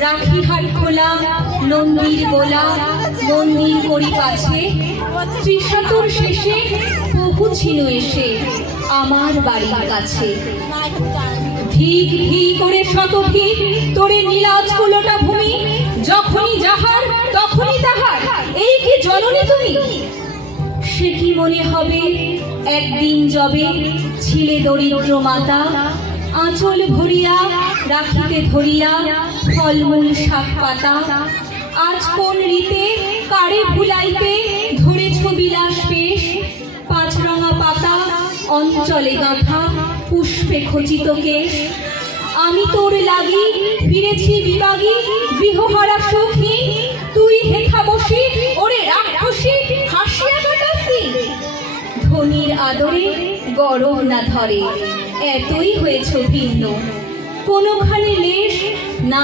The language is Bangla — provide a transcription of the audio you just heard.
রাখি হাট খোলা নন্দীর গোলা মন্দির করি কাছে ত্রিশাতুর শেষে পৌঁছিল এসে আমার বাড়ির কাছে। ভিক ভি করে শত ভিক তোরে নীলাজ কুলোটা ভূমি যখনই যাহার তখনই তাহার এই কি জননী তুমি। সে কি মনে হবে একদিন যবে ছিলে দরিদ্র মাতা আঁচল ভরিয়া রাখিতে ধরিয়া ফলমূল শাক পাতা। আজ কোন রীতে কারে ভুলাইতে ধরেছ বিলাস বেশ পাঁচরঙা পাতা অঞ্চলে গাঁথা পুষ্পে খচিত কেশ। আমি তোর লাগি ফিরেছি বিভাগী গৃহহারা সখী তুই হেথা বসি ওরে রাক্ষসী হাসিয়া কাটাসি। ধনির আদরে গরম না ধরে এতই হয়েছ ভিন্ন কোনোখানে লেশ না।